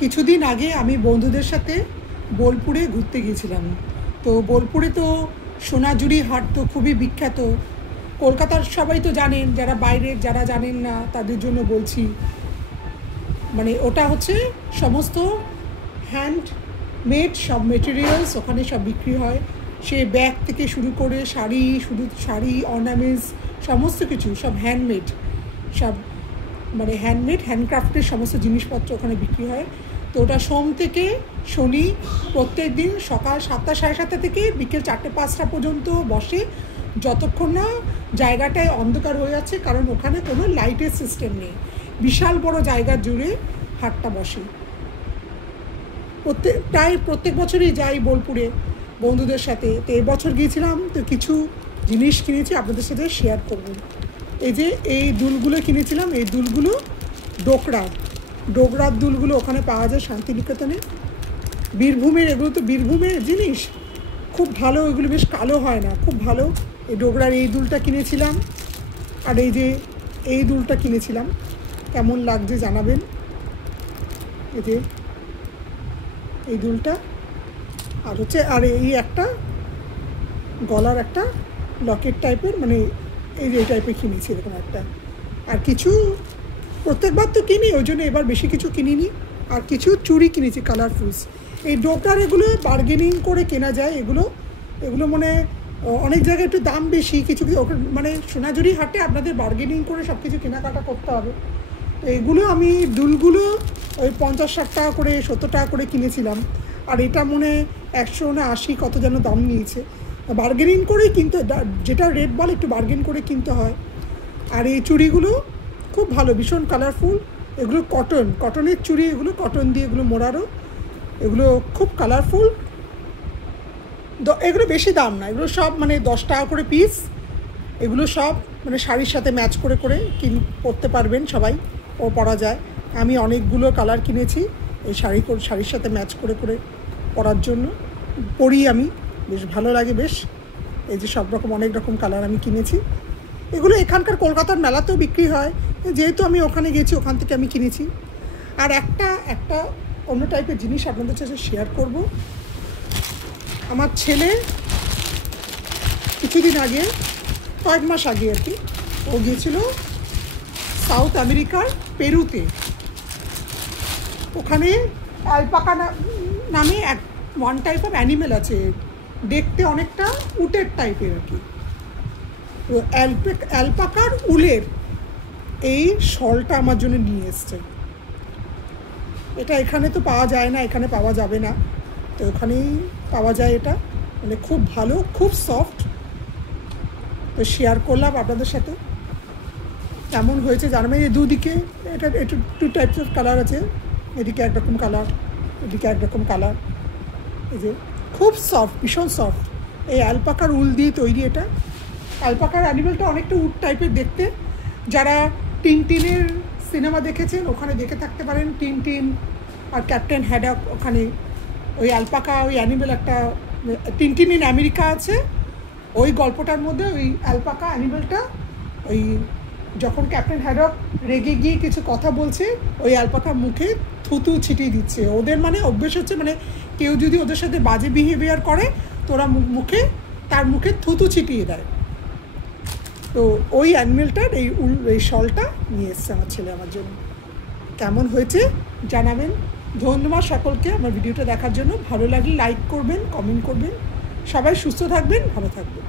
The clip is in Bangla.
কিছুদিন আগে আমি বন্ধুদের সাথে বোলপুরে ঘুরতে গিয়েছিলাম। তো বোলপুরে তো সোনাঝুরি হাট তো খুবই বিখ্যাত। কলকাতার সবাই তো জানেন, যারা বাইরের যারা জানেন না তাদের জন্য বলছি। মানে ওটা হচ্ছে সমস্ত হ্যান্ডমেড সব মেটেরিয়ালস ওখানে সব বিক্রি হয়। সে ব্যাগ থেকে শুরু করে শাড়ি অর্নামেন্টস সমস্ত কিছু সব হ্যান্ডমেড, সব মানে হ্যান্ডক্রাফটের সমস্ত জিনিসপত্র ওখানে বিক্রি হয়। তো ওটা সোম থেকে শনি প্রত্যেক দিন সকাল 7টা সাড়ে 7টা থেকে বিকেল 4টে-5টা পর্যন্ত বসে, যতক্ষণ না জায়গাটায় অন্ধকার হয়ে যাচ্ছে, কারণ ওখানে কোনো লাইটের সিস্টেম নেই। বিশাল বড় জায়গা জুড়ে হাটটা বসে। প্রায় প্রত্যেক বছরই যাই বোলপুরে বন্ধুদের সাথে। তো এবছর গিয়েছিলাম, তো কিছু জিনিস কিনেছি আপনাদের সাথে শেয়ার করব। এই যে এই দুলগুলো কিনেছিলাম, এই দুলগুলো ডোগরার দুলগুলো ওখানে পাওয়া যায় শান্তিনিকেতনে। বীরভূমের, এগুলো তো বীরভূমের জিনিস, খুব ভালো, এগুলো বেশ কালো হয় না, খুব ভালো। এই ডোগরার এই দুলটা কিনেছিলাম, আর এই যে এই দুলটা কিনেছিলাম। কেমন লাগছে জানাবেন। এই যে এই দুলটা, আর হচ্ছে আর এই একটা গলার একটা লকেট টাইপের, মানে এই যে এই টাইপের কিনেছি এরকম একটা। আর কিছু প্রত্যেকবার তো কিনি, ওই জন্য এবার বেশি কিছু কিনিনি। আর কিছু চুড়ি কিনেছি কালারফুলস। এই ডোকরার এগুলো বার্গেনিং করে কেনা যায়। এগুলো মানে অনেক জায়গায় একটু দাম বেশি, কিছু মানে সোনাঝুরি হাটে আপনাদের বার্গেনিং করে সব কিছু কেনাকাটা করতে হবে। তো এগুলো আমি দুলগুলো ওই 50-60 টাকা করে 70 টাকা করে কিনেছিলাম। আর এটা মনে 100 না 80 কত যেন দাম নিয়েছে। বার্গেনিং করেই কিনতে, যেটা রেট বলে একটু বার্গেন করে কিনতে হয়। আর এই চুড়িগুলো খুব ভালো, ভীষণ কালারফুল। এগুলো কটনের চুড়ি, এগুলো কটন দিয়ে এগুলো মোড়ারও, এগুলো খুব কালারফুল। এগুলো বেশি দাম না, এগুলো সব মানে 10 টাকা করে পিস। এগুলো সব মানে শাড়ির সাথে ম্যাচ করে পরতে পারবেন সবাই, ও পরা যায়। আমি অনেকগুলো কালার কিনেছি এই শাড়ির সাথে ম্যাচ করে পরার জন্য। পরি আমি, বেশ ভালো লাগে বেশ। এই যে সব রকম অনেক রকম কালার আমি কিনেছি। এগুলো এখানকার কলকাতার মেলাতেও বিক্রি হয়, যেহেতু আমি ওখানে গেছি ওখান থেকে আমি কিনেছি। আর একটা অন্য টাইপের জিনিস আপনাদের সাথে শেয়ার করব। আমার ছেলে কিছুদিন আগে, কয়েক মাস আগে আর কি, ও গিয়েছিল সাউথ আমেরিকার পেরুতে। ওখানে অ্যালপাকা নামে ওয়ান টাইপ অফ অ্যানিমেল আছে, দেখতে অনেকটা উটের টাইপের আর কি। তো অ্যালপাকার উলের এই শলটা আমার জন্য নিয়ে এসছে। এটা এখানে তো পাওয়া যায় না, এখানে পাওয়া যাবে না, তো ওখানেই পাওয়া যায়। এটা মানে খুব ভালো, খুব সফট। তো শেয়ার করলাম আপনাদের সাথে। কেমন হয়েছে জানবেন। এই দুদিকে এটা একটু 2 টাইপস অফ কালার আছে, এদিকে একরকম কালার, এদিকে একরকম কালার। এই যে খুব সফট, ভীষণ সফট। এই অ্যালপাকার উল দিয়ে তৈরি এটা। অ্যালপাকার অ্যানিমেলটা অনেকটা উট টাইপের দেখতে। যারা টিনটিনের সিনেমা দেখেছেন ওখানে দেখে থাকতে পারেন, টিনটিন আর ক্যাপ্টেন হ্যাডক, ওখানে ওই অ্যালপাকা ওই অ্যানিমেল একটা, টিনটিন ইন আমেরিকা আছে, ওই গল্পটার মধ্যে ওই অ্যালপাকা অ্যানিমেলটা ওই যখন ক্যাপ্টেন হ্যাডক রেগে গিয়ে কিছু কথা বলছে, ওই অ্যালপাকা মুখে থুতু ছিটিয়ে দিচ্ছে। ওদের মানে অভ্যেস হচ্ছে, মানে কেউ যদি ওদের সাথে বাজে বিহেভিয়ার করে তো ওরা তার মুখে থুতু ছিটিয়ে দেয়। তো ওই অ্যানিমেলটার এই শলটা নিয়ে এসছে আমার ছেলে আমার জন্য। কেমন হয়েছে জানাবেন। ধন্যবাদ সকলকে আমার ভিডিওটা দেখার জন্য। ভালো লাগলে লাইক করবেন, কমেন্ট করবেন। সবাই সুস্থ থাকবেন, ভালো থাকবেন।